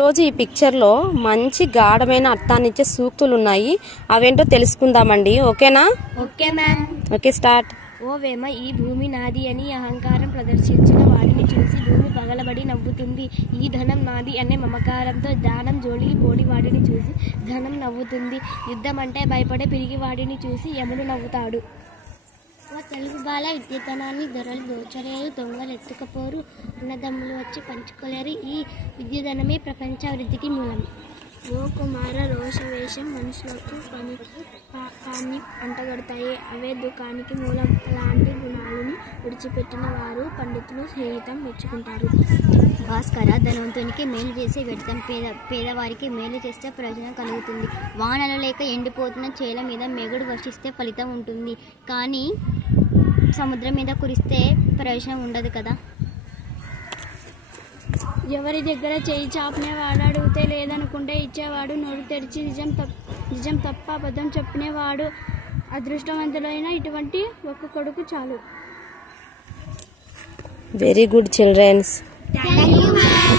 రోజు ఈ పిక్చర్ లో మంచి గాఢమైన అర్థాన్ని ఇచ్చే సూక్తులు ఉన్నాయి. అవేంటో తెలుసుకుందామండి. ఓకేనా? Okay ma'am. Okay, start. ఓ వేమ, ఈ భూమి నాది అని అహంకారం ప్రదర్శించిన వాడిని చూసి భూమి పగలబడి నవ్వుతుంది. ఈ ధనం నాది అనే మమకారంతో దానం జోలికి పోడి వాడిని చూసి ధనం నవ్వుతుంది. యుద్ధం అంటే భయపడే పిరిగి వాడిని చూసి యముడు నవ్వుతాడు. ఓ తెలుగు బాల, విద్యుతనాన్ని ధరలు దోచలేరు, దొంగలు ఎత్తుకపోరు, అన్నదమ్ములు వచ్చి పంచుకోలేరు. ఈ విద్యుధనమే ప్రపంచ అభివృద్ధికి మూలం. ఓ కుమార, రోషవేషం మనుషులకు పాన్ని అంటగడతాయి, అవే దుఃఖానికి మూలం. అలాంటి గుణాలను విడిచిపెట్టిన వారు పండితులు సహితం మెచ్చుకుంటారు. భాస్కర, ధనవంతునికి మేలు చేసే వ్యర్థం, పేదవారికి మేలు చేస్తే ప్రయోజనం కలుగుతుంది. వానలు లేక ఎండిపోతున్న చేల మీద మేగుడు వర్షిస్తే ఫలితం ఉంటుంది, కానీ సముద్రం మీద కురిస్తే ప్రయోజనం ఉండదు కదా. ఎవరి దగ్గర చేయి చాపినవాడు, అడిగితే లేదనుకుంటే ఇచ్చేవాడు, నోరు తెరిచి నిజం తప్ప అబద్ధం చెప్పినవాడు అదృష్టవంతులైన ఇటువంటి ఒక్క కొడుకు చాలు. Very good childrens. థాంక్యూ.